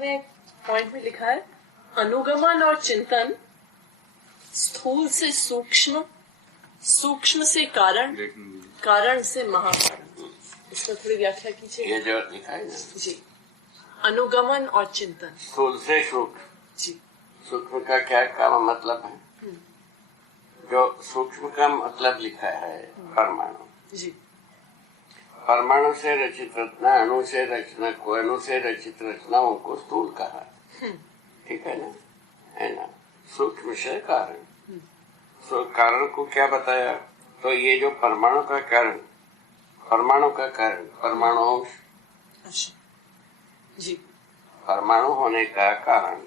आपने पॉइंट में लिखा है अनुगमन और चिंतन स्थूल से सूक्ष्म, सूक्ष्म से कारण, कारण से महाकारण। इसका थोड़ी व्याख्या कीजिए। ये जो लिखा है ना जी, अनुगमन और चिंतन स्थूल से सूक्ष्म। जी, सूक्ष्म का क्या मतलब है? जो सूक्ष्म का मतलब लिखा है परमाणु जी, परमाणु से रचित रचना, अणु से रचना को, अणु से रचित रचनाओं को स्थूल कहा। ठीक है ना? है ना? सूक्ष्म से कारण। कारण को क्या बताया? तो ये जो परमाणु का कारण, परमाणु का कारण परमाणु अंश जी, परमाणु होने का कारण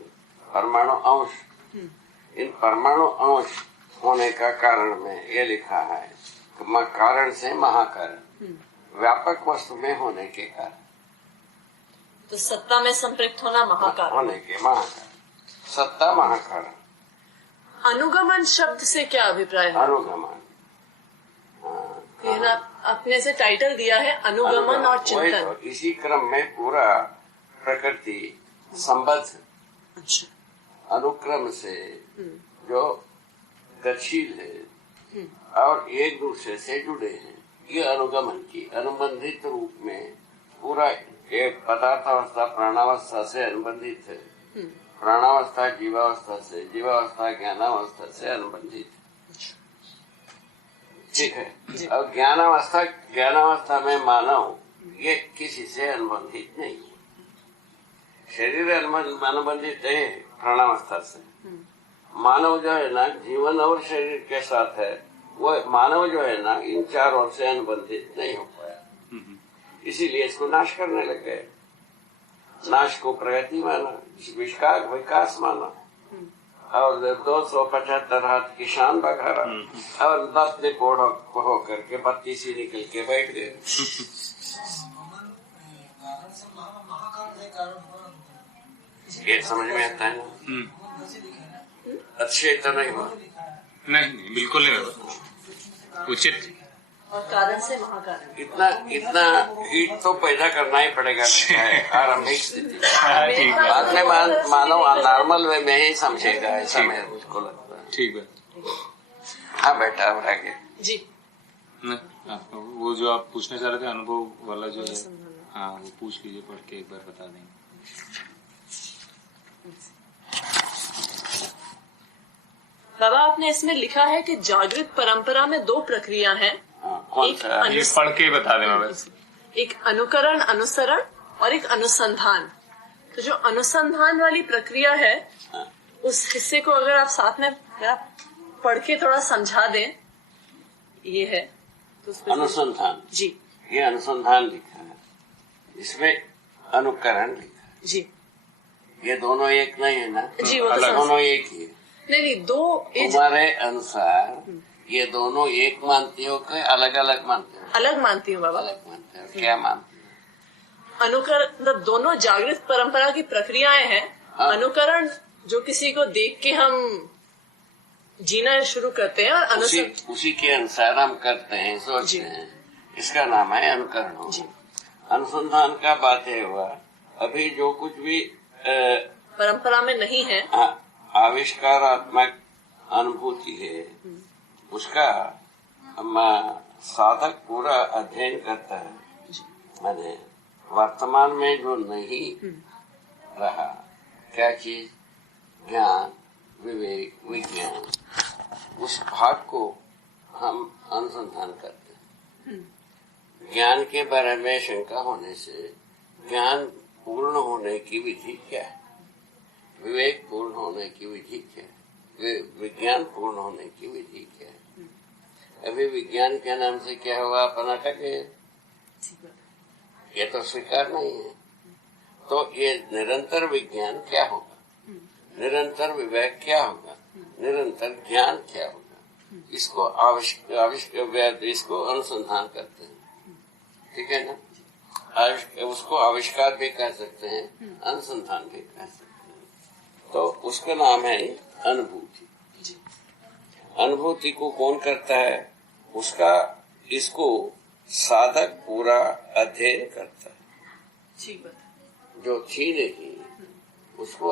परमाणु अंश। इन परमाणु अंश होने का कारण में ये लिखा है कारण से महाकारण, व्यापक वस्तु में होने के कारण। तो सत्ता में संपृक्त होना महाकारण होने के महाकारण, सत्ता महाकारण। अनुगमन शब्द से क्या अभिप्राय है? अनुगमन ना अपने से टाइटल दिया है अनुगमन और चिंतन। तो इसी क्रम में पूरा प्रकृति संबद्ध अनुक्रम से जो गतिशील है और एक दूसरे से जुड़े हैं, ये अनुगमन की अनुबंधित रूप में पूरा एक पदार्थावस्था प्राणावस्था से अनुबंधित है, प्राणावस्था जीवावस्था से, जीवावस्था ज्ञानावस्था से अनुबंधित। ठीक है। और ज्ञानावस्था में मानव ये किसी से अनुबंधित नहीं है। शरीर अनुबंधित है प्राणावस्था से। मानव जो है ना जीवन और शरीर के साथ है, वो मानव जो है ना इन चारों से अनुबंधित नहीं हो पाया, इसीलिए इसको नाश करने लगे। नाश को प्रगति माना, विकास माना और 275 हाथ की शान बघारा और 10 निपोड़ हो करके 32 ही निकल के बैठ गए। ये समझ में आता है ना? अच्छे तो नहीं हुआ। नहीं बिल्कुल नहीं उचित। और कारण से महाकारण। इतना हीट तो पैदा करना ही पड़ेगा आरंभिक स्थिति। बाद में मानव नॉर्मल वे में ही समझेगा, ऐसा मेरे मुझको लगता है। ठीक है। हाँ बेटा अब आगे जी। वो जो आप पूछना चाह रहे थे अनुभव वाला जो है, हाँ वो पूछ लीजिए, पढ़ के एक बार बता देंगे। बाबा आपने इसमें लिखा है कि जागृत परंपरा में 2 प्रक्रिया हैं। कौन सा? ये पढ़ के बता देना बस। एक अनुकरण अनुसरण और एक अनुसंधान। तो जो अनुसंधान वाली प्रक्रिया है उस हिस्से को अगर आप साथ में पढ़ के थोड़ा समझा दें, ये है तो अनुसंधान जी, ये अनुसंधान लिखा है, इसमें अनुकरण लिखा है जी। ये दोनों एक नहीं है ना? जी वो तो दोनों एक ही है। नहीं 2 तुम्हारे अनुसार ये दोनों एक मानती हो कि अलग अलग मानते हो? अलग मानती हूँ बाबा। अलग मानते हो। क्या मानती हो? अनुकरण मतलब दोनों जागृत परंपरा की प्रक्रियाएं हैं। हाँ। अनुकरण जो किसी को देख के हम जीना शुरू करते हैं और उसी के अनुसार हम करते हैं, सोचते हैं, इसका नाम है अनुकरण। अनुसंधान का बात है हुआ अभी जो कुछ भी परंपरा में नहीं है, आविष्कारात्मक अनुभूति है, उसका साधक पूरा अध्ययन करता है। मैंने वर्तमान में जो नहीं रहा, क्या चीज? ज्ञान, विवेक, विज्ञान, उस भाग को हम अनुसंधान करते हैं। ज्ञान के बारे में शंका होने से ज्ञान पूर्ण होने की विधि क्या है, विवेक पूर्ण होने की विधि क्या है, विज्ञान पूर्ण होने की विधि क्या है? अभी विज्ञान के नाम से क्या हुआ? अपन अटक गए, ये तो स्वीकार नहीं है। तो ये निरंतर विज्ञान क्या होगा, निरंतर विवेक क्या होगा, निरंतर ज्ञान क्या होगा, इसको इसको अनुसंधान करते हैं। ठीक है ना? उसको आविष्कार भी कह सकते हैं, अनुसंधान भी कह सकते हैं। तो उसका नाम है अनुभूति। अनुभूति को कौन करता है? उसका इसको साधक पूरा अध्ययन करता है। जो थी नहीं उसको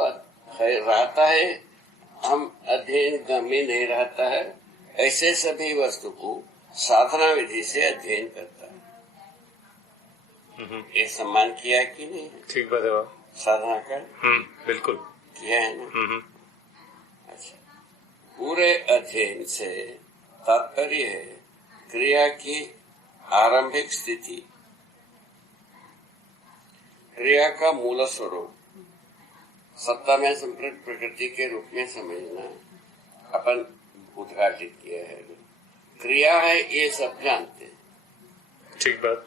रहता है, हम अध्ययन में नहीं रहता है। ऐसे सभी वस्तु को साधना विधि से अध्ययन करता है। ये सम्मान किया कि नहीं? ठीक बात है बाबा। साधना का बिल्कुल किया है ना। अच्छा, पूरे अध्ययन से तात्पर्य है क्रिया की आरंभिक स्थिति, क्रिया का मूल स्वरूप सत्ता में संप्रत प्रकृति के रूप में समझना अपन उद्घाटित किया है। क्रिया है ये सब जानते हैं, ठीक बात।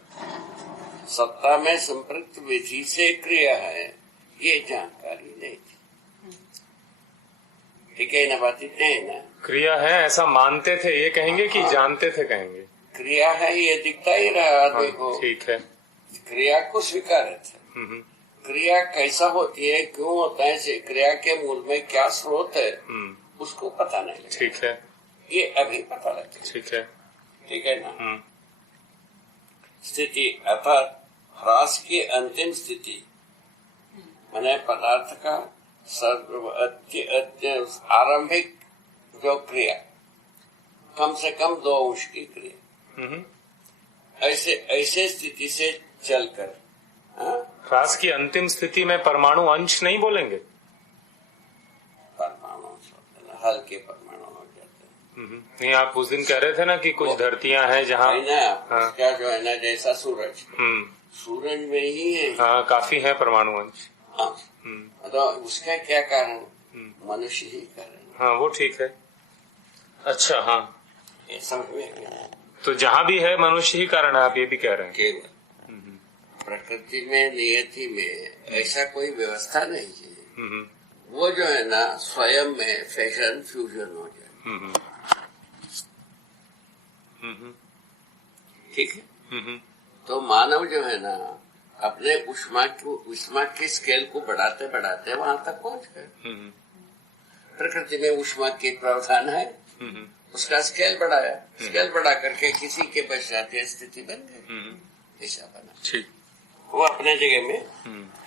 सत्ता में संप्रत विधि से क्रिया है ये जानकारी नहीं थी। ठीक है ना, बात इतने है ना। क्रिया है ऐसा मानते थे ये कहेंगे कि जानते थे कहेंगे? क्रिया है ये दिखता ही रहा आदमी को। ठीक है। क्रिया को स्वीकार है। क्रिया कैसा होती है, क्यों होता है, क्रिया के मूल में क्या स्रोत है, उसको पता नहीं लगता। ठीक है, ये अभी पता लगता है। ठीक है, ठीक है ना। स्थिति अर्थात ह्रास की अंतिम स्थिति माने पदार्थ का आरंभिक जो क्रिया, कम से कम 2 अंश की क्रिया, ऐसे स्थिति से चलकर ह्रास की अंतिम स्थिति में परमाणु अंश नहीं बोलेंगे? परमाणु हल्के परमाणु हो जाते हैं। नहीं, आप उस दिन कह रहे थे ना कि कुछ धरतियां हैं जहाँ क्या जो है ना, जैसा सूरज, सूरज में ही है। हाँ, काफी है परमाणु अंश। हाँ, तो उसका क्या कारण? मनुष्य ही कारण। हाँ, वो ठीक है। अच्छा, हाँ, ये समझ में। तो जहाँ भी है मनुष्य ही कारण है, आप ये भी कह रहे हैं? केवल प्रकृति में, नियति में ऐसा कोई व्यवस्था नहीं है। वो जो है ना स्वयं में फैशन फ्यूजन हो जाए। ठीक है। तो मानव जो है ना अपने ऊष्मा के स्केल को बढ़ाते बढ़ाते वहां तक पहुंच गए। प्रकृति में ऊष्मा के प्रावधान है, उसका स्केल बढ़ाया, स्केल बढ़ा करके किसी के पश्चात यह स्थिति बन गई, ऐसा बना। ठीक, वो अपने जगह में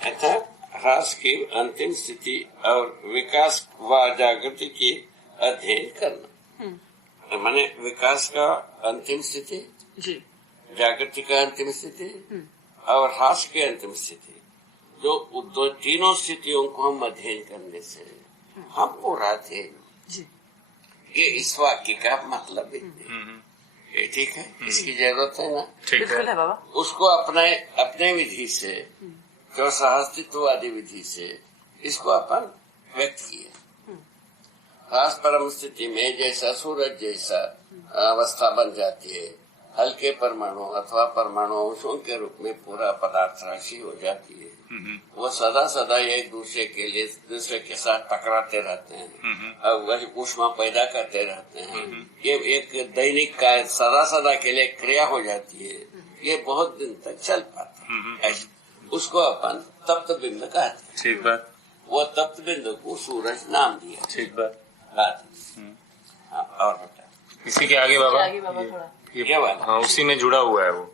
अर्थात ह्रास की अंतिम स्थिति और विकास व जागृति की अध्ययन करना। माने विकास का अंतिम स्थिति जी, जागृति का अंतिम स्थिति और ह्रास की अंतिम स्थिति, जो तीनों स्थितियों को हम अध्ययन करने से हम पूरा अध्ययन, ये इस वाक्य का मतलब है। ये ठीक है, इसकी जरूरत है ना। ठीक है बाबा। उसको अपने विधि से, जो सहअस्तित्ववादी विधि से इसको अपन व्यक्त किया। ह्रास परम स्थिति में जैसा सूरज जैसा अवस्था बन जाती है, हल्के परमाणु अथवा परमाणु अंशों के रूप में पूरा पदार्थ राशि हो जाती है। वो सदा सदा एक दूसरे के साथ टकराते रहते हैं और वही ऊष्मा पैदा करते रहते हैं। ये एक दैनिक का सदा के लिए क्रिया हो जाती है। ये बहुत दिन तक चल पाता है। उसको अपन तप्त बिंब कहते हैं। ठीक बात। वो तप्त बिंब को सूरज नाम दिया। ठीक बात। और बता इसी के आगे बाबा, ये वाला हाँ, उसी में जुड़ा हुआ है वो।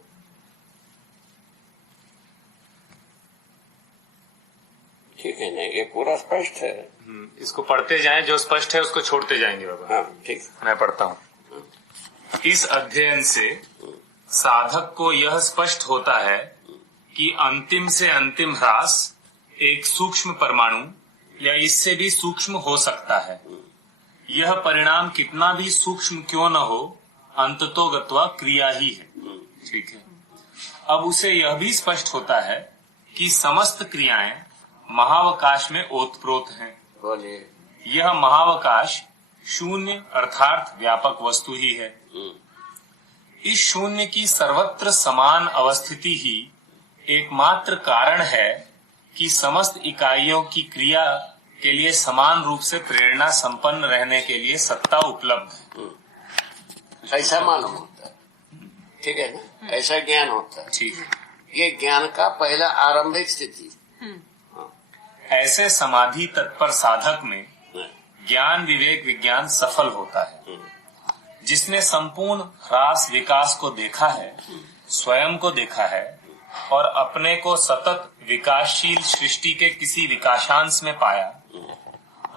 ठीक है ना, ये पूरा स्पष्ट है। इसको पढ़ते जाएं, जो स्पष्ट है उसको छोड़ते जाएंगे बाबा। हाँ, ठीक, मैं पढ़ता हूँ। इस अध्ययन से साधक को यह स्पष्ट होता है कि अंतिम से अंतिम ह्रास एक सूक्ष्म परमाणु या इससे भी सूक्ष्म हो सकता है। यह परिणाम कितना भी सूक्ष्म क्यों न हो, अंततोगत्वा क्रिया ही है। ठीक है। अब उसे यह भी स्पष्ट होता है कि समस्त क्रियाएं महावकाश में ओतप्रोत हैं। यह महावकाश शून्य अर्थात व्यापक वस्तु ही है। इस शून्य की सर्वत्र समान अवस्थिति ही एकमात्र कारण है कि समस्त इकाइयों की क्रिया के लिए समान रूप से प्रेरणा संपन्न रहने के लिए सत्ता उपलब्ध है। ऐसा मालूम होता है। ठीक है ना, ऐसा ज्ञान होता है। ठीक, ये ज्ञान का पहला आरंभिक स्थिति। ऐसे समाधि तत्पर साधक में ज्ञान विवेक विज्ञान सफल होता है। जिसने संपूर्ण ह्रास विकास को देखा है, स्वयं को देखा है और अपने को सतत विकासशील सृष्टि के किसी विकासांश में पाया,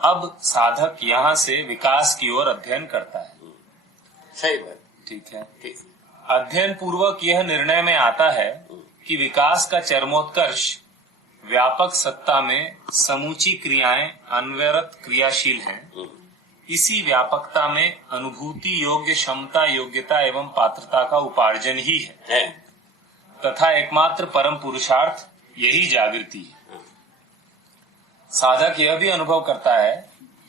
अब साधक यहाँ से विकास की ओर अध्ययन करता है। सही बात। ठीक है। ठीक। अध्ययन पूर्वक यह निर्णय में आता है कि विकास का चरमोत्कर्ष व्यापक सत्ता में समूची क्रियाएं अनवरत क्रियाशील हैं। इसी व्यापकता में अनुभूति योग्य क्षमता, योग्यता एवं पात्रता का उपार्जन ही है तथा एकमात्र परम पुरुषार्थ यही जागृति है। साधक यह भी अनुभव करता है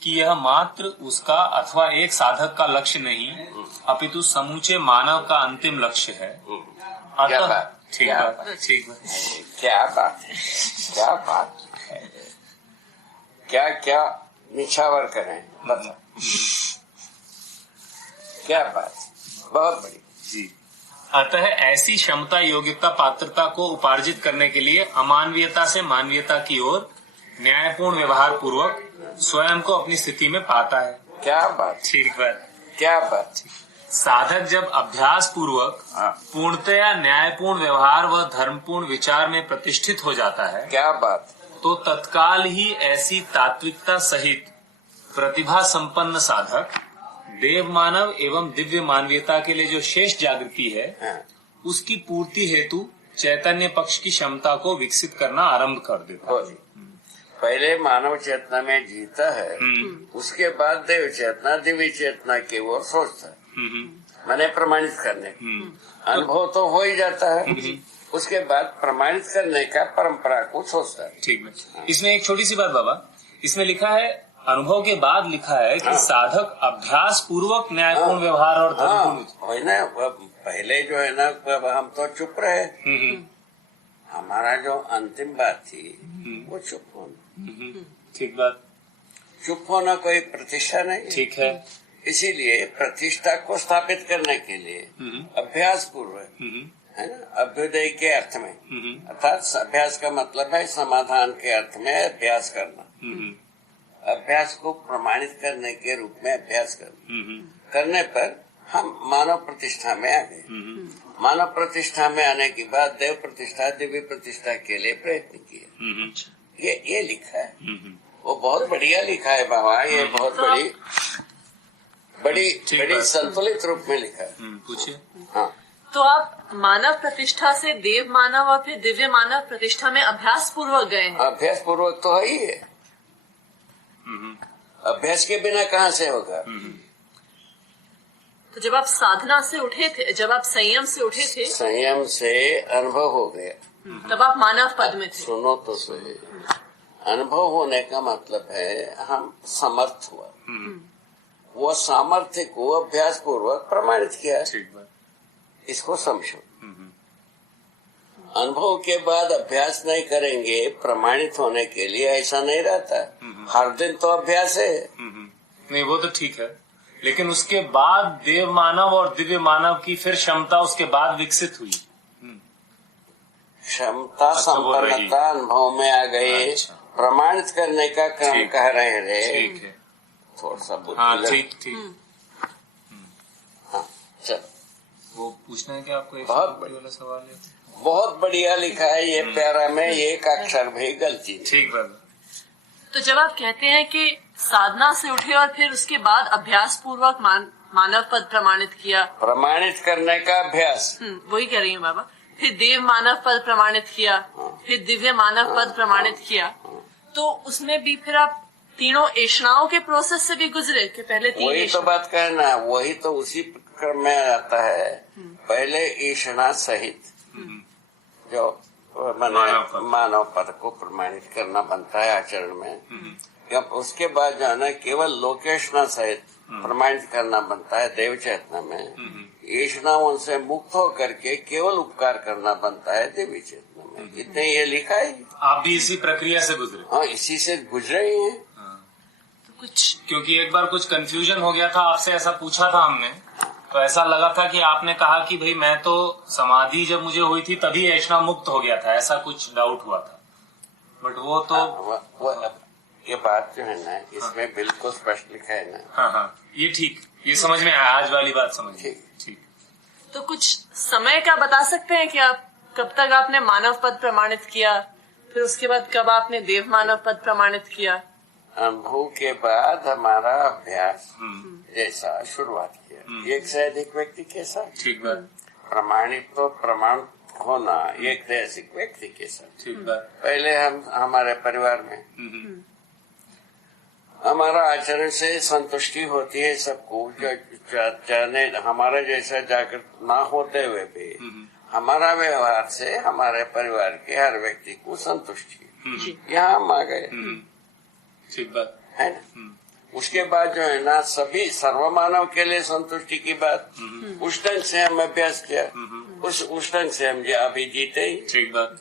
कि यह मात्र उसका अथवा एक साधक का लक्ष्य नहीं, अपितु समूचे मानव का अंतिम लक्ष्य है। क्या बात, ठीक है, ठीक है। क्या बात है, क्या बात है, क्या क्या निछावर करें, मतलब क्या बात, बहुत बड़ी जी। अतः ऐसी क्षमता, योग्यता, पात्रता को उपार्जित करने के लिए अमानवीयता से मानवीयता की ओर न्यायपूर्ण व्यवहार पूर्वक स्वयं को अपनी स्थिति में पाता है। क्या बात, ठीक बात, क्या बात। साधक जब अभ्यास पूर्वक पूर्णतया न्यायपूर्ण व्यवहार व धर्मपूर्ण विचार में प्रतिष्ठित हो जाता है, क्या बात, तो तत्काल ही ऐसी तात्विकता सहित प्रतिभा संपन्न साधक देव मानव एवं दिव्य मानवीयता के लिए जो शेष जागृति है, उसकी पूर्ति हेतु चैतन्य पक्ष की क्षमता को विकसित करना आरंभ कर देता है। पहले मानव चेतना में जीता है, उसके बाद देव चेतना, दिव्य चेतना की ओर सोचता है, मैंने प्रमाणित करने। अनुभव तो हो ही जाता है, उसके बाद प्रमाणित करने का परंपरा को सोचता है। ठीक है। इसमें एक छोटी सी बात बाबा, इसमें लिखा है, अनुभव के बाद लिखा है कि साधक अभ्यास पूर्वक न्यायपूर्ण व्यवहार और धर्मपूर्ण। ना पहले जो है ना, हम तो चुप रहे, हमारा जो अंतिम बात थी वो चुप होना। ठीक बात। चुप होना कोई प्रतिष्ठा नहीं। ठीक है। इसीलिए प्रतिष्ठा को स्थापित करने के लिए अभ्यास पूर्वक, है ना, अभ्युदय के अर्थ में, अर्थात अभ्यास का मतलब है समाधान के अर्थ में अभ्यास करना। अभ्यास को प्रमाणित करने के रूप में अभ्यास करने पर हम मानव प्रतिष्ठा में आ गए। मानव प्रतिष्ठा में आने के बाद देव प्रतिष्ठा, दिव्य प्रतिष्ठा के लिए प्रयत्न किया। ये लिखा है, वो बहुत बढ़िया लिखा है बाबा, ये बहुत बड़ी संतुलित रूप में लिखा है। पूछिए। हाँ, तो आप मानव प्रतिष्ठा से देव मानव और फिर दिव्य मानव प्रतिष्ठा में अभ्यास पूर्वक गए हैं। अभ्यास पूर्वक तो है ही है, अभ्यास के बिना कहाँ से होगा। तो जब आप साधना से उठे थे, जब आप संयम से उठे थे, संयम से अनुभव हो गया, तब आप मानव पद में थे। सुनो तो सही, अनुभव होने का मतलब है हम समर्थ हुआ, वो सामर्थ्य को अभ्यास पूर्वक प्रमाणित किया। इसको समझो। अनुभव के बाद अभ्यास नहीं करेंगे प्रमाणित होने के लिए, ऐसा नहीं रहता। हर दिन तो अभ्यास है। नहीं, वो तो ठीक है, लेकिन उसके बाद देव मानव और दिव्य मानव की फिर क्षमता उसके बाद विकसित हुई। क्षमता, संपन्नता अनुभव में आ गई। अच्छा। प्रमाणित करने का काम कह रहे थे। ठीक है, थोड़ा सा ठीक। हाँ, चलो। वो पूछना है कि आपको एक बहुत वाला सवाल है। बहुत बढ़िया लिखा है ये प्यारा में, एक अक्षर भी गलती। ठीक बात। तो जब आप कहते हैं कि साधना से उठे और फिर उसके बाद अभ्यास पूर्वक मानव पद प्रमाणित किया, प्रमाणित करने का अभ्यास, वही कह रही हूँ बाबा। फिर देव मानव पद प्रमाणित किया, फिर दिव्य मानव पद प्रमाणित किया, तो उसमें भी फिर आप तीनों ऐषणाओं के प्रोसेस से भी गुजरे कि पहले तीन। वही तो बात कहना, वही तो उसी क्रम में आता है। पहले ऐषणा सहित जो मानव पद को प्रमाणित करना बनता है आचरण में, उसके बाद जो है ना केवल लोकेशना सहित प्रमाणित करना बनता है देव चेतना में। ऐषणाओं से मुक्त होकर के केवल उपकार करना बनता है देवी चेतना में। इतने ये लिखा है। आप भी इसी प्रक्रिया से गुजरे? हाँ, इसी से गुजरे ही हैं। तो कुछ, क्योंकि एक बार कुछ कंफ्यूजन हो गया था, आपसे ऐसा पूछा था हमने, तो ऐसा लगा था कि आपने कहा कि भाई मैं तो समाधि जब मुझे हुई थी तभी ऐषणा मुक्त हो गया था, ऐसा कुछ डाउट हुआ था। बट वो तो ये बात जो है ना, इसमें बिल्कुल स्पष्ट लिखा है ना। हाँ, ये ठीक, ये समझ में आया, आज वाली बात समझ। ठीक। तो कुछ समय का बता सकते हैं कि आप कब तक आपने मानव पद प्रमाणित किया, फिर उसके बाद कब आपने देव मानव पद प्रमाणित किया? अनुभव के बाद हमारा अभ्यास जैसा शुरुआत किया, एक से अधिक व्यक्ति के साथ। ठीक बात। प्रमाणित तो प्रमाण होना एक से अधिक व्यक्ति के साथ। ठीक बात। पहले हम हमारे परिवार में हमारा आचरण से संतुष्टि होती है सबको, जाने हमारे जैसा जागृत ना होते हुए भी हमारा व्यवहार से हमारे परिवार के हर व्यक्ति को संतुष्टि, यहाँ हम आ गए। ठीक बात है ना। उसके बाद जो है ना सभी सर्वमानव के लिए संतुष्टि की बात, उस ढंग से हम अभ्यास किया, उस ढंग से हम अभी जीते ही। ठीक बात।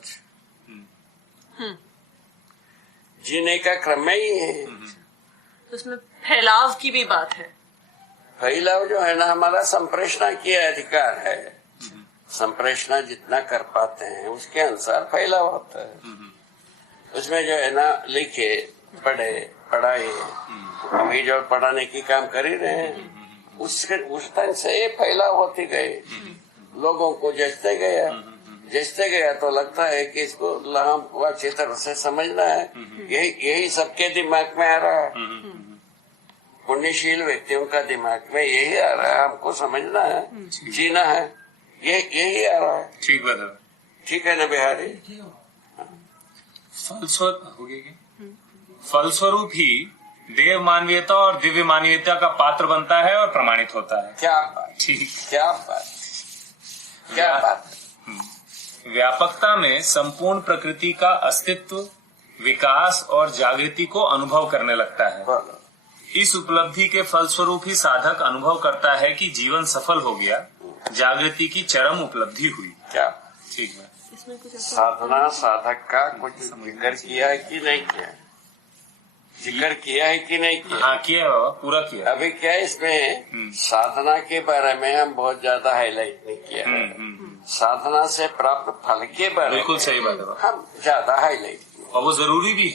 जीने का क्रम ही है। तो उसमें फैलाव की भी बात है। फैलाव जो है ना हमारा संप्रेषणा की अधिकार है, संप्रेषणा जितना कर पाते हैं उसके अनुसार फैलाव होता है। उसमें जो है ना लिखे पढ़े पढ़ाई, अभी जो पढ़ाने की काम कर ही रहे हैं, उस ढंग से ये फैलाव होती गए, लोगों को जचते गया तो लगता है कि इसको हमको अच्छी तरह से समझना है। यही सबके दिमाग में आ रहा है, पुण्यशील व्यक्तियों का दिमाग में यही आ रहा है, हमको समझना है, जीना है, यही आ रहा है। ठीक बात है। ठीक है ना बिहारी। फलस्वरूप ही देव मानवीयता और दिव्य मानवीयता का पात्र बनता है और प्रमाणित होता है। क्या बात, ठीक। क्या बात। व्यापकता में संपूर्ण प्रकृति का अस्तित्व, विकास और जागृति को अनुभव करने लगता है। बोलो। इस उपलब्धि के फलस्वरूप ही साधक अनुभव करता है कि जीवन सफल हो गया, जागृति की चरम उपलब्धि हुई। क्या ठीक है। साधना साधक का कुछ जिक्र किया है कि नहीं किया? जिक्र किया है कि नहीं किया? हाँ किया है बाबा, पूरा किया। अभी क्या इसमें साधना के बारे में हम बहुत ज्यादा हाईलाइट नहीं किया है। साधना से प्राप्त फल के बारे में बिल्कुल सही बात है हम ज्यादा हाईलाइट किया, और वो जरूरी भी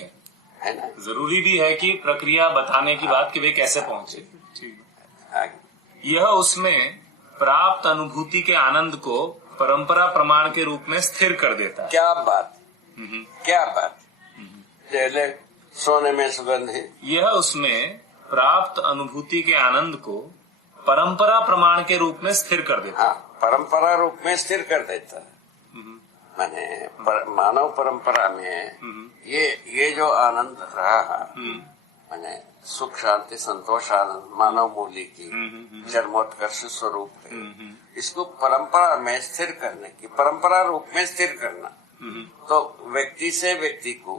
है ना। जरूरी भी है कि प्रक्रिया बताने की बात कि वे कैसे पहुंचे। ठीक। आगे यह उसमें प्राप्त अनुभूति के आनंद को परंपरा प्रमाण के रूप में स्थिर कर देता है। क्या बात, क्या बात। पहले सोने में सुगंध है। यह उसमें प्राप्त अनुभूति के आनंद को परंपरा प्रमाण के रूप में स्थिर कर देता है। हाँ, परंपरा रूप में स्थिर कर देता है। माने मानव परंपरा में ये जो आनंद रहा, माने सुख शांति संतोष आनंद मानव मूल्य की जन्मोत्कर्ष स्वरूप है, इसको परंपरा में स्थिर करने की, परंपरा रूप में स्थिर करना, तो व्यक्ति से व्यक्ति को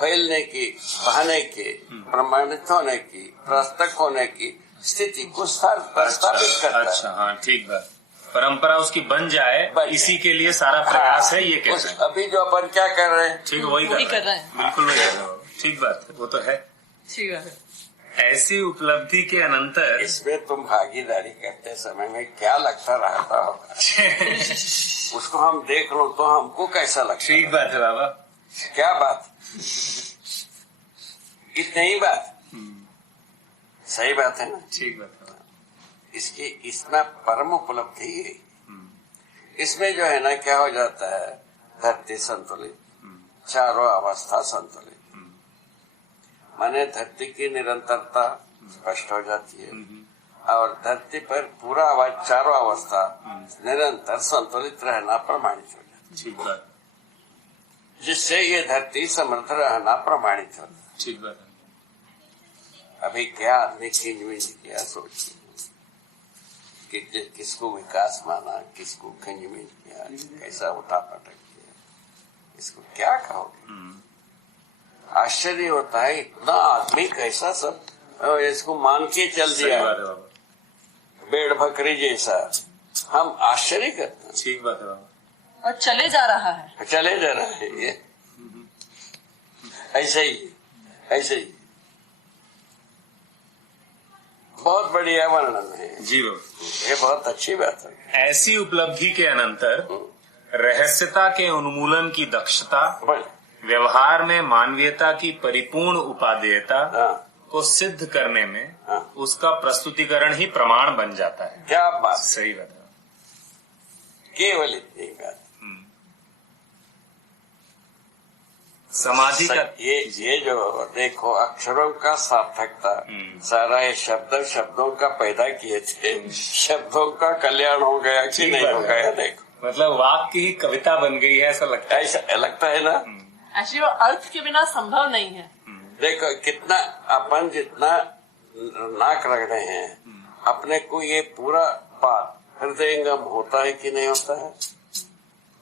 फैलने की, बहने की, प्रमाणित होने की, प्रस्तक होने की स्थिति को स्थापित करता है। अच्छा, हाँ ठीक बात। परंपरा उसकी बन जाए, इसी के लिए सारा प्रयास है। ये कहते हैं अभी जो अपन क्या कर रहे हैं, ठीक वही कर रहे हैं। बिल्कुल वही कर रहे हो। ठीक बात है, वो तो है। ठीक है। ऐसी उपलब्धि के अनंतर इसमें तुम भागीदारी करते समय में क्या लगता रहता होगा उसको हम देख लो तो हमको कैसा लगता। ठीक बात है बाबा। क्या बात, इतनी ही बात, सही बात है ना। ठीक बात है। इसकी इसमें परम उपलब्धि है। इसमें जो है ना क्या हो जाता है, धरती संतुलित, चारों अवस्था संतुलित, माने धरती की निरंतरता स्पष्ट हो जाती है, और धरती पर पूरा चारों अवस्था निरंतर संतुलित रहना प्रमाणित हो जाता है। ठीक बात। जिससे ये धरती समृद्ध रहना प्रमाणित होता है। ठीक बात है। अभी क्या आदमी खिंजमिंज किया सोचिए कि किसको विकास माना, किसको खिंजमिंज किया, कैसा उठा पटक किया, इसको क्या कहोगे। आश्चर्य होता है, इतना आदमी कैसा सब इसको मान के चल दिया, भेड़ बकरी जैसा, हम आश्चर्य करते हैं। ठीक बात है बाबा। और चले जा रहा है, चले जा रहा है ये ऐसे ही। बहुत बढ़िया वर्णन है जी बाबा, ये बहुत अच्छी बात है। ऐसी उपलब्धि के अनंतर रहस्यता के उन्मूलन की दक्षता, व्यवहार में मानवीयता की परिपूर्ण उपादेयता को सिद्ध करने में उसका प्रस्तुतिकरण ही प्रमाण बन जाता है। क्या बात, सही बात है। केवल इतनी बात। समाधि का ये जो देखो अक्षरों का सार्थकता, सारा ये शब्दों का पैदा किए थे, शब्दों का कल्याण हो गया कि नहीं हो गया? देखो, मतलब वाक्य ही कविता बन गई है, ऐसा लगता है। ऐसा लगता है ना? एक्चुअली वो अर्थ के बिना संभव नहीं है। देखो कितना अपन जितना नाक रगड़े हैं, अपने को ये पूरा बात हृदयंगम होता है कि नहीं होता है?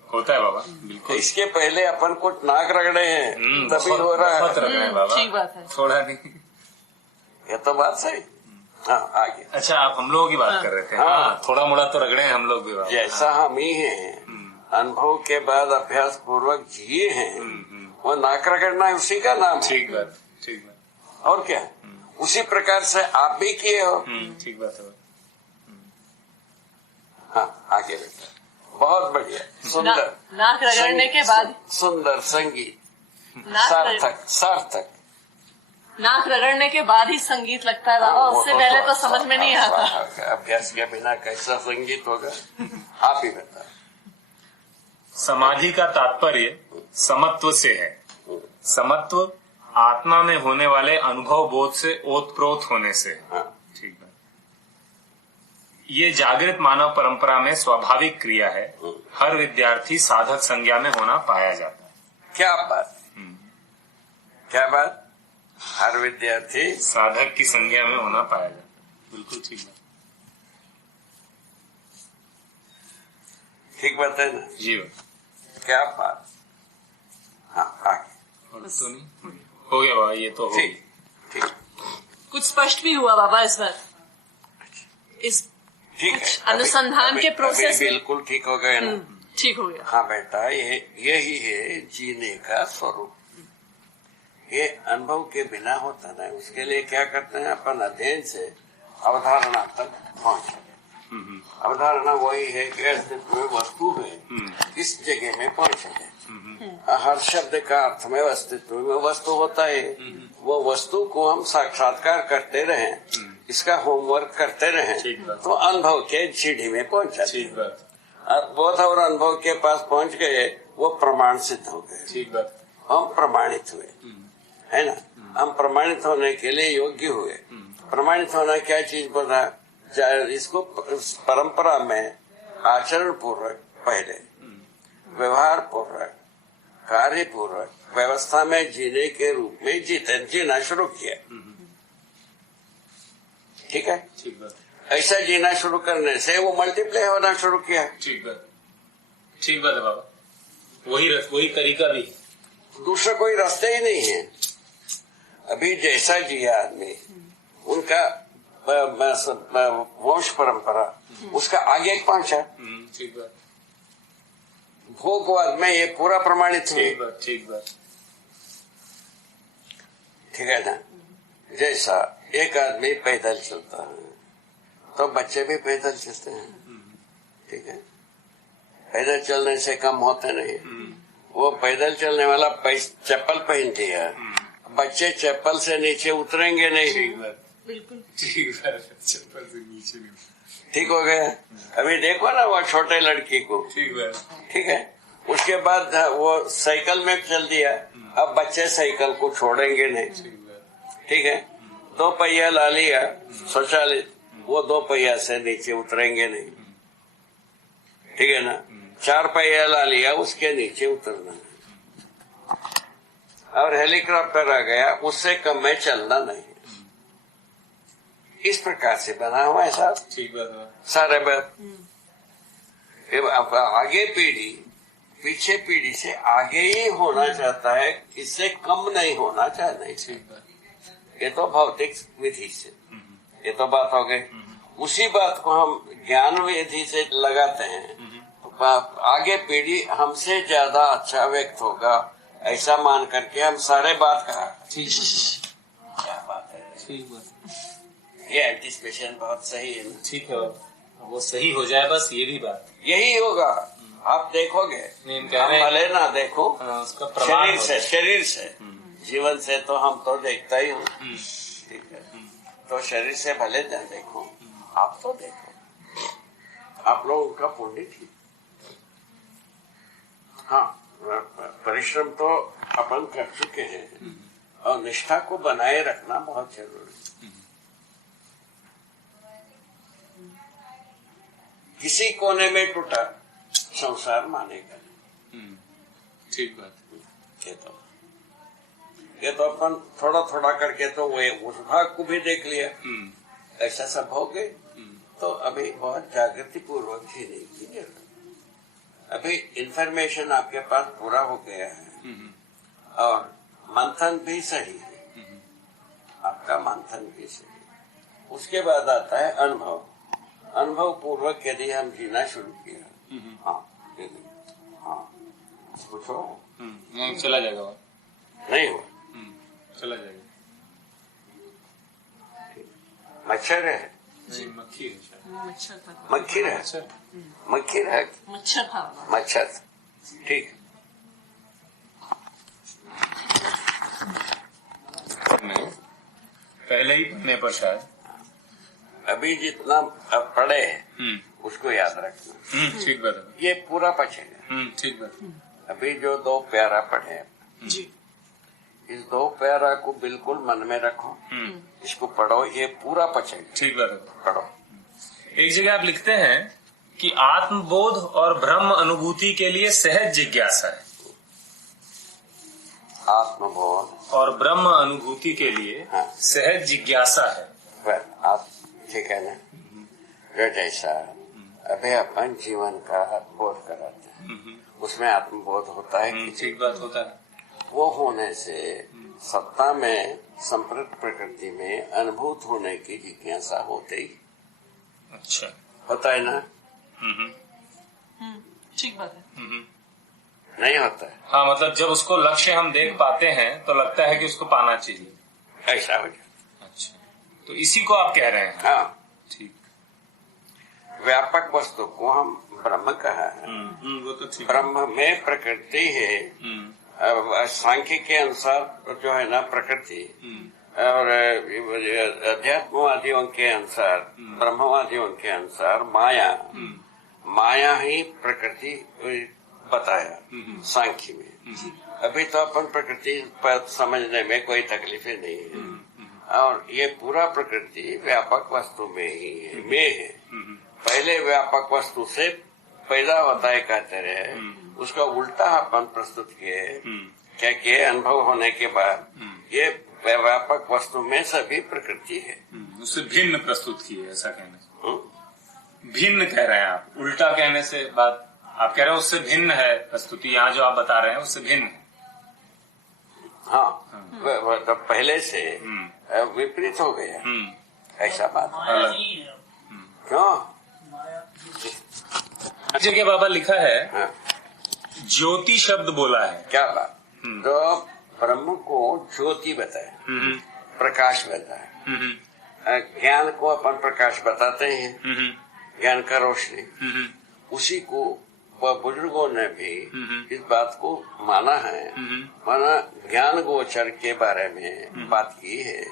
होता है बाबा, बिल्कुल। इसके पहले अपन कुछ नाक रगड़े हैं तभी हो रहा बहुत रगड़े हैं बाबा, ठीक बात है। थोड़ा नहीं। ये तो बात सही। हाँ, आगे। अच्छा, आप हम लोगों की बात कर रहे थे। हाँ, थोड़ा मोड़ा तो रगड़े हैं हम लोग भी बाबा। जैसा हम ही हैं, अनुभव के बाद अभ्यास पूर्वक जिए हैं, वो नाक रगड़ना उसी का नाम है। ठीक बात, ठीक बात। और क्या, उसी प्रकार से आप भी किए हो। ठीक बात है। हाँ, आगे बेटा, बहुत बढ़िया, सुंदर। नाक रगड़ने के बाद सुंदर संगीत, नाक सार्थक। नाक रगड़ने के बाद ही संगीत लगता है बाबा, उससे पहले तो समझ में नहीं आता। अभ्यास के बिना कैसा संगीत होगा? आप ही बता। समाधि का तात्पर्य समत्व से है। समत्व आत्मा में होने वाले अनुभव बोध से ओतप्रोत होने से है। हाँ। ठीक है। ये जागृत मानव परंपरा में स्वाभाविक क्रिया है। हर विद्यार्थी साधक संज्ञा में होना पाया जाता है। क्या बात, क्या बात, हर विद्यार्थी साधक की संज्ञा में होना पाया जाता है। बिल्कुल ठीक बात। ठीक बात है ना जी। क्या बात। हाँ, आगे। तो नहीं हो गया बाबा, ये तो हो ठीक ठीक कुछ स्पष्ट भी हुआ बाबा इस बार, इस ठीक है। अनुसंधान के प्रोसेस में बिल्कुल ठीक हो गए ना? ठीक हो गया। हाँ बेटा, यही है जीने का स्वरूप। ये अनुभव के बिना होता ना, उसके लिए क्या करते हैं अपन, अध्ययन से अवधारणा तक पहुँचे। अवधारणा वही है कि अस्तित्व में वस्तु है, इस जगह में पहुँचे। हर शब्द का अर्थ में अस्तित्व में वस्तु होता है। वो वस्तु को हम साक्षात्कार करते रहें, इसका होमवर्क करते रहें, तो अनुभव के सीढ़ी में पहुंचा। बोध और अनुभव के पास पहुंच गए, वो प्रमाण सिद्ध हो गए। हम प्रमाणित हुए, है ना? हम प्रमाणित होने के लिए योग्य हुए। प्रमाणित होना क्या चीज बता, इसको परंपरा में आचरण पूर्वक, पहले व्यवहार पूर्वक, कार्य पूर्वक व्यवस्था में जीने के रूप में जीना शुरू किया। ठीक है, ऐसा जीना शुरू करने से वो मल्टीप्लाई होना शुरू किया। ठीक बात है बाबा, वही तरीका भी, दूसरा कोई रास्ते ही नहीं है। अभी जैसा जिया आदमी, उनका वंश परंपरा उसका आगे पहुंचा। ठीक बात। भोगवाद में ये पूरा प्रमाणित है। ठीक बात। ठीक है ना? जैसा एक आदमी पैदल चलता है, तो बच्चे भी पैदल चलते हैं। ठीक है, पैदल चलने से कम होते नहीं। वो पैदल चलने वाला चप्पल पहन दिया, बच्चे चप्पल से नीचे उतरेंगे नहीं। बिल्कुल ठीक है, चप्पल से नीचे नहीं। ठीक हो गया। अभी देखो ना वो छोटे लड़की को, ठीक है, उसके बाद वो साइकिल में चल दिया, अब बच्चे साइकिल को छोड़ेंगे नहीं। ठीक है, 2 पहिया ला लिया शौचालय, वो 2 पहिया से नीचे उतरेंगे नहीं। ठीक है ना? 4 पहिया ला लिया, उसके नीचे उतरना नहीं। और हेलीकॉप्टर आ गया, उससे कम में चलना नहीं। इस प्रकार से बना हुआ है साहब। ठीक बात। सारे बात आगे पीढ़ी पीछे पीढ़ी से आगे ही होना चाहता है, इससे कम नहीं होना चाहता। ये तो भौतिक विधि से, ये तो बात हो गई। उसी बात को हम ज्ञान विधि से लगाते हैं, तो आगे पीढ़ी हमसे ज्यादा अच्छा व्यक्त होगा, ऐसा मान करके हम सारे बात कहा। क्या बात है, ठीक बात। ये एंटीसिपेशन बहुत सही है ना? ठीक है, वो सही हो जाए बस, ये भी बात यही होगा। आप देखोगे, भले ना देखो, शरीर से जीवन से तो हम तो देखता ही हूँ। ठीक है, तो शरीर से भले ना देखो, आप तो देखो, आप लोग उनका पुण्य ठीक। हाँ, परिश्रम तो अपन कर चुके हैं और निष्ठा को बनाए रखना बहुत जरूरी है। किसी कोने में टूटा संसार मानेगा नहीं। ठीक बात। ये तो अपन थोड़ा थोड़ा करके तो वो उस भाग को भी देख लिया। ऐसा सब हो गए तो अभी बहुत जागृति पूर्वक जीने की जरूरत। अभी इंफॉर्मेशन आपके पास पूरा हो गया है और मंथन भी सही है, आपका मंथन भी सही है। उसके बाद आता है अनुभव। अनुभव पूर्वक यदि हम जीना शुरू किया, हाँ पूछो। नहीं चला जाएगा, नहीं हो चला जाएगा। मच्छर है, मक्खी है, मच्छर था, मक्खी है, मक्खी है, मच्छर था, मच्छर। ठीक नहीं पहले ही पढ़ने पर शायद अभी जितना अब पढ़े उसको याद रखना। ठीक बात है। ये पूरा पचेगा। ठीक बात है। अभी जो 2 प्यारा पढ़े जी, इस 2 प्यारा को बिल्कुल मन में रखो, इसको पढ़ो, ये पूरा पचेगा। ठीक बात है। पढ़ो। एक जगह आप लिखते हैं कि आत्मबोध और ब्रह्म अनुभूति के लिए सहज जिज्ञासा है, आत्मबोध और ब्रह्म अनुभूति के लिए सहज जिज्ञासा है। आप ठीक है ना, जो जैसा अभी अपन जीवन का बोध कराते हैं उसमें आत्मबोध होता है कि ठीक बात होता है। वो होने से सत्ता में संप्रत प्रकृति में अनुभूत होने की जिज्ञासा होते ही। अच्छा, होता है ना? ठीक बात है। नहीं होता है? हाँ, मतलब जब उसको लक्ष्य हम देख पाते हैं तो लगता है कि उसको पाना चाहिए, ऐसा हो जाता। अच्छा, तो इसी को आप कह रहे हैं। हाँ, ठीक। व्यापक वस्तु को हम ब्रह्म कहा है। वो तो ठीक। ब्रह्म में प्रकृति है। सांख्य के अनुसार जो है ना प्रकृति, और अध्यात्मवादियों के अनुसार, ब्रह्मवादियों के अनुसार माया ही प्रकृति बताया सांख्य में। अभी तो अपन प्रकृति पर समझने में कोई तकलीफें नहीं है और ये पूरा प्रकृति व्यापक वस्तु में ही है, पहले व्यापक वस्तु से पैदा होता है कहते रहे, उसका उल्टा अपन प्रस्तुत किए क्या किए, अनुभव होने के बाद ये व्यापक वस्तु में सभी प्रकृति है, उससे भिन्न प्रस्तुत किए, ऐसा कहने से भिन्न कह रहे हैं आप। उल्टा कहने से बात आप कह रहे हैं उससे भिन्न है प्रस्तुति, यहाँ जो आप बता रहे हैं उससे भिन्न है। हाँ, तो पहले से विपरीत हो गया, ऐसा बात क्यों? जगह बाबा लिखा है ज्योति शब्द बोला है, क्या बात? तो ब्रह्म को ज्योति बताया, प्रकाश बताया। ज्ञान को अपन प्रकाश बताते हैं, ज्ञान का रोशनी। उसी को बुजुर्गों ने भी इस बात को माना है, माना ज्ञान गोचर के बारे में बात की है।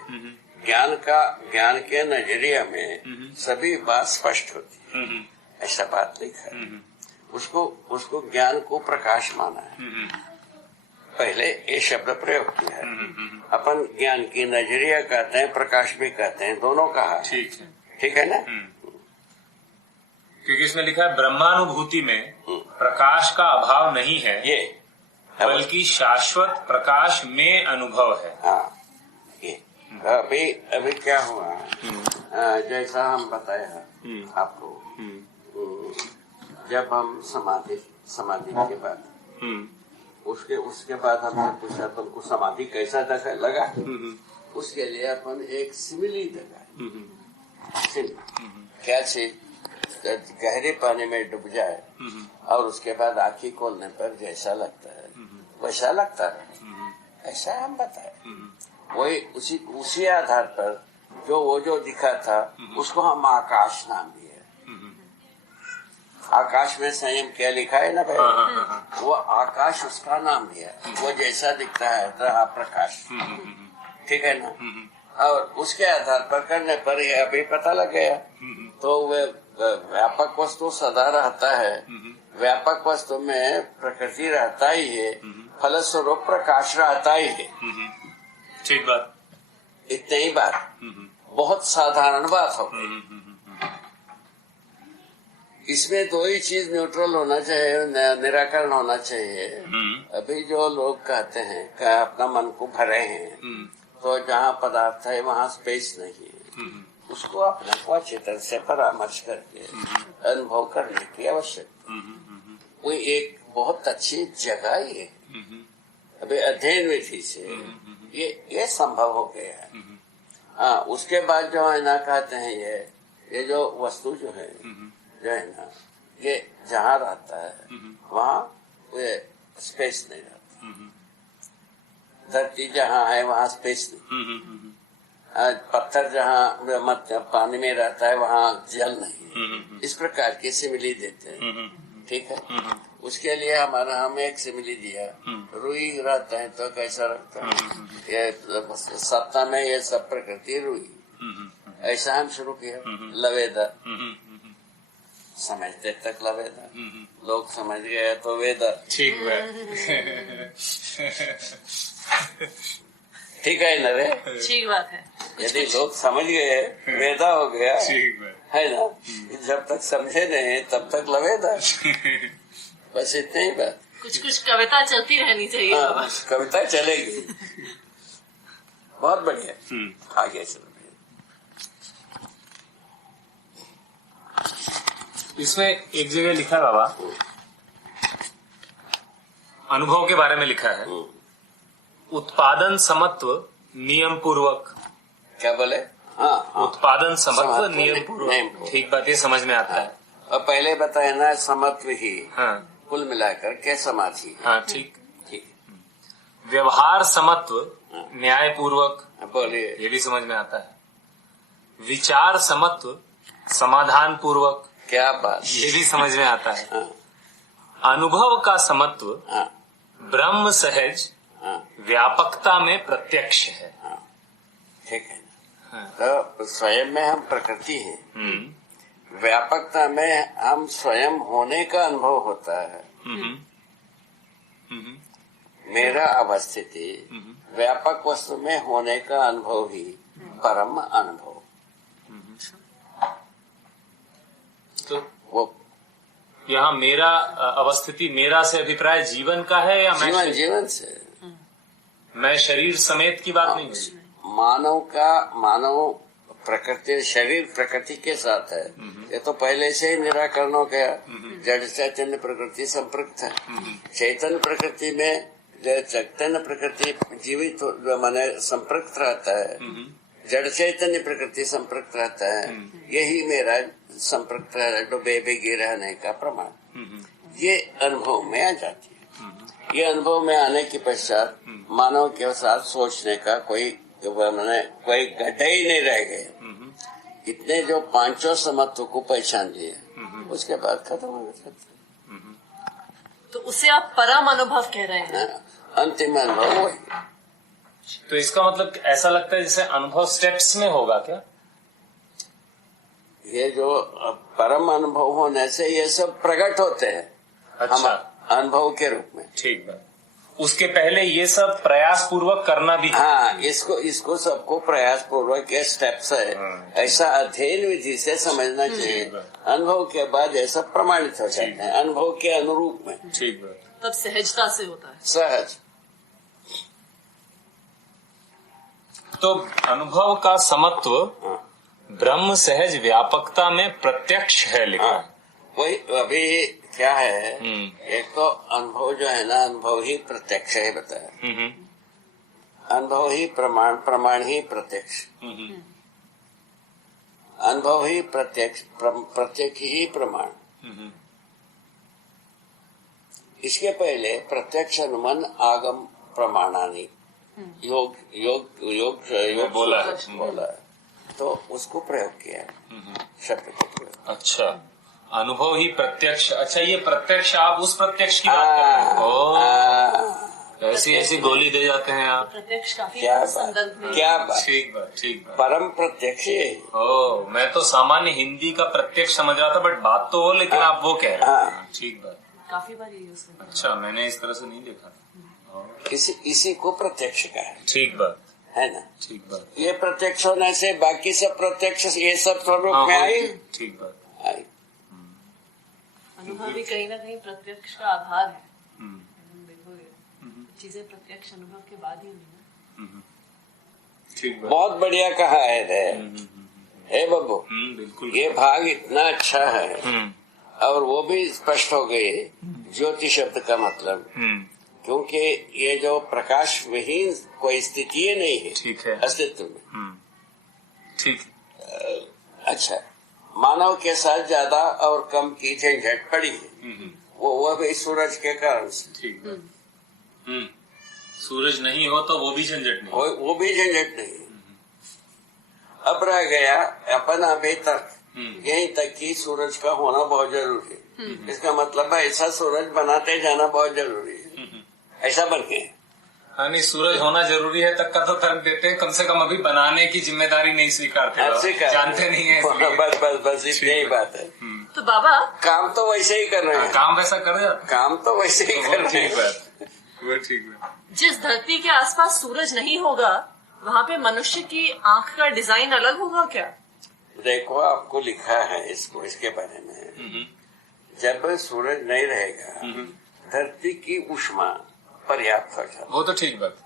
ज्ञान के नजरिया में सभी बात स्पष्ट होती है, ऐसा बात लिखा है। उसको ज्ञान को प्रकाश माना है, पहले ये शब्द प्रयोग किया है। अपन ज्ञान की नजरिया कहते हैं, प्रकाश भी कहते हैं, दोनों कहा है। ठीक है ना? क्योंकि इसमें लिखा है ब्रह्मानुभूति में प्रकाश का अभाव नहीं है, ये बल्कि शाश्वत प्रकाश में अनुभव है। हाँ, ये अभी क्या हुआ, जैसा हम बताया आपको, जब हम समाधि के बाद उसके बाद हमने पूछा तुमको समाधि कैसा लगा, उसके लिए अपन एक सिमिली लगा। क्या चीज? गहरे पानी में डूब जाए और उसके बाद आंखें खोलने पर जैसा लगता है वैसा लगता है, ऐसा हम बताए। वही उसी आधार पर जो दिखा था उसको हम आकाश नाम दिया। आकाश में संयम क्या लिखा है ना भाई, वो आकाश उसका नाम दिया। वो जैसा दिखता है तो प्रकाश, ठीक है ना? और उसके आधार पर करने पर ये अभी पता लग गया। तो वे व्यापक वस्तु सदा रहता है, व्यापक वस्तु में प्रकृति रहता ही है, फलस्वरूप प्रकाश रहता ही है। ठीक बात। इतनी ही बात, बहुत साधारण बात हो गई। इसमें दो ही चीज न्यूट्रल होना चाहिए, निराकरण होना चाहिए। अभी जो लोग कहते हैं कि अपना मन को भरे हैं, तो जहाँ पदार्थ है वहाँ स्पेस नहीं है, उसको अपने को अच्छी तरह से परामर्श करके अनुभव करने की आवश्यकता। वो एक बहुत अच्छी जगह ही है। अभी अध्ययन विधि से ये संभव हो गया है। हाँ, उसके बाद जो है ना कहते हैं ये जो वस्तु जो है ना, ये जहाँ रहता है वहाँ ये स्पेस नहीं रहता। धरती जहाँ है वहाँ स्पेस नहीं। पत्थर जहाँ पानी में रहता है वहाँ जल नहीं। इस प्रकार की सिमिली देते हैं, ठीक है। उसके लिए हम एक सिमिली दिया, रुई रहता है तो कैसा रखता है, ये सत्ता में ये सब प्रकृति रुई, ऐसा हम शुरू किया। लवेदा समझते तक लवेदा, लोग समझ गए तो वेदा। ठीक है। ठीक है ना रे, ठीक बात है। यदि लोग समझ गए वेदा हो गया, है ना। जब तक समझे नहीं तब तक लवेदा। बस इतनी ही बात। कुछ कविता चलती रहनी चाहिए। हाँ, कविता चलेगी। बहुत बढ़िया, आगे चलो। इसमें एक जगह लिखा है बाबा, अनुभव के बारे में लिखा है, उत्पादन समत्व नियम पूर्वक। क्या बोले? हाँ, उत्पादन समत्व नियम पूर्वक। ठीक बात, ये समझ में आता है। और पहले बताया ना, समत्व ही हाँ, कुल मिलाकर के समाधि। हाँ, ठीक। ठीक। व्यवहार समत्व न्याय पूर्वक, बोलिए। ये भी समझ में आता है। विचार समत्व समाधान पूर्वक, क्या बात, ये भी समझ में आता है। हाँ। अनुभव का समत्व हाँ। ब्रह्म सहज हाँ। व्यापकता में प्रत्यक्ष है। हाँ। ठीक है। हाँ। तो स्वयं में हम प्रकृति हैं, व्यापकता में हम स्वयं होने का अनुभव होता है। मेरा अवस्थिति व्यापक वस्तु में होने का अनुभव ही परम अनुभव। तो वो यहाँ मेरा अवस्थिति, मेरा से अभिप्राय जीवन का है या जीवन से? मैं शरीर समेत की बात नहीं हुई। मानव प्रकृति, शरीर प्रकृति के साथ है। ये तो पहले से ही निराकरण हो गया। जड़ चैतन्य प्रकृति संपृक्त है। चैतन्य प्रकृति में चैतन्य प्रकृति जीवित माने संपृक्त रहता है, जड़ चैतन्य प्रकृति संपृक्त रहता है। यही मेरा संपृक्त डूबे बेगे रहने का प्रमाण, ये अनुभव में आ जाती है। ये अनुभव में आने के पश्चात मानव के साथ सोचने का कोई गड्ढा ही नहीं रह गया। इतने जो पांचों समत्व को पहचान लिए, उसके बाद खत्म हो जाता। तो उसे आप परम अनुभव कह रहे हैं। अंतिम अनुभव वही। तो इसका मतलब ऐसा लगता है जैसे अनुभव स्टेप्स में होगा क्या? ये जो परम अनुभव होने से ये सब प्रकट होते हैं। अच्छा, अनुभव के रूप में। ठीक है। उसके पहले ये सब प्रयास पूर्वक करना भी। हाँ, इसको सबको प्रयास पूर्वक के स्टेप्स है। ऐसा अध्ययन विधि से समझना चाहिए। अनुभव के बाद ये सब प्रमाणित हो जाते हैं, अनुभव के अनुरूप में। ठीक है। तब सहजता से होता है। सहज। तो अनुभव का समत्व ब्रह्म सहज व्यापकता में प्रत्यक्ष है लिखा। वही अभी क्या है, एक तो अनुभव जो है ना, अनुभव ही प्रत्यक्ष है बताया। अनुभव ही प्रमाण, प्रमाण ही प्रत्यक्ष। अनुभव ही प्रत्यक्ष, प्रत्यक्ष ही प्रमाण। इसके पहले प्रत्यक्ष अनुमान आगम प्रमाणानी योग योग योग योग बोला है, तो उसको प्रयोग किया है, शब्द को प्रयोग। अच्छा, अनुभव ही प्रत्यक्ष। अच्छा, ये प्रत्यक्ष आप उस प्रत्यक्ष की बात कर रहे हो। ऐसी ऐसी गोली दे जाते हैं आप। प्रत्यक्ष काफी क्या संदर्भ बात, में क्या बात, ठीक बात, ठीक बात। परम प्रत्यक्ष है। ओ, मैं तो सामान्य हिंदी का प्रत्यक्ष समझ रहा था, बट बात तो हो, लेकिन आप वो कह रहे हैं। हाँ। ठीक बात। काफी बार ये यूज करते हैं। अच्छा, मैंने इस तरह से नहीं देखा। इसी को प्रत्यक्ष का ठीक बात, है ना। ठीक बात। ये प्रत्यक्ष होने से बाकी सब प्रत्यक्ष ये सब स्वरूप हाँ, में आई। ठीक बात। आई। अनुभव भी कहीं ना कहीं प्रत्यक्ष का आधार है। देखोगे चीजें प्रत्यक्ष अनुभव के बाद ही हुई ना। ठीक बात। बहुत बढ़िया कहा है हे बब्बू। बिल्कुल। ये भाग इतना अच्छा है और वो भी स्पष्ट हो गई ज्योति शब्द का मतलब, क्योंकि ये जो प्रकाश विहीन कोई स्थिति नहीं है, ठीक है, अस्तित्व में। ठीक। अच्छा, मानव के साथ ज्यादा और कम की झंझट पड़ी है, वो भी सूरज के कारण से। ठीक बात। सूरज नहीं हो तो वो भी झंझट नहीं, वो भी झंझट नहीं। अब रह गया अपन अभी तक यहीं तक कि सूरज का होना बहुत जरूरी है। इसका मतलब है ऐसा सूरज बनाते जाना बहुत जरूरी है। ऐसा बन गया। हाँ, नहीं, सूरज होना जरूरी है तक का तो तर्क देते हैं, कम से कम अभी बनाने की जिम्मेदारी नहीं स्वीकारते, जानते नहीं है। बस बस बस इतनी ही बात है। तो बाबा काम तो वैसे ही कर रहे हैं। काम वैसा कर रहे, काम तो वैसे ही कर रहे हैं। वो ठीक है। जिस धरती के आसपास सूरज नहीं होगा वहाँ पे मनुष्य की आंख का डिजाइन अलग होगा क्या? देखो, आपको लिखा है इसके बारे में। जब सूरज नहीं रहेगा धरती की ऊष्मा पर्याप्त हो जाती। वो तो ठीक बात।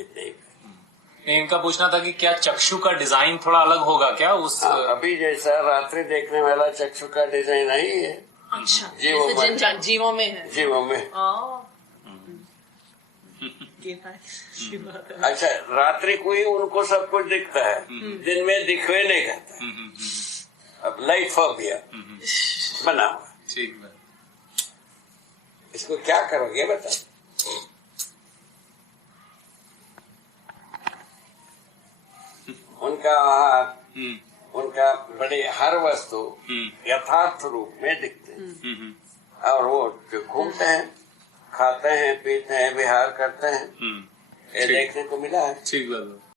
इतनी नहीं, इनका पूछना था कि क्या चक्षु का डिजाइन थोड़ा अलग होगा क्या उस अभी जैसा रात्रि देखने वाला चक्षु का डिजाइन नहीं है। अच्छा, जीवों जैसे में। जिन जीवों में है। जीवों में। अच्छा, रात्रि को ही उनको सब कुछ दिखता है, दिन में दिखवे नहीं करता। अब लाइट फोबिया बना हुआ। ठीक है। इसको क्या करोगे बता। उनका उनका बड़े हर वस्तु यथार्थ रूप में दिखते हैं, और वो जो घूमते हैं, खाते हैं, पीते हैं, विहार करते हैं, ये देखने को मिला है। ठीक बात।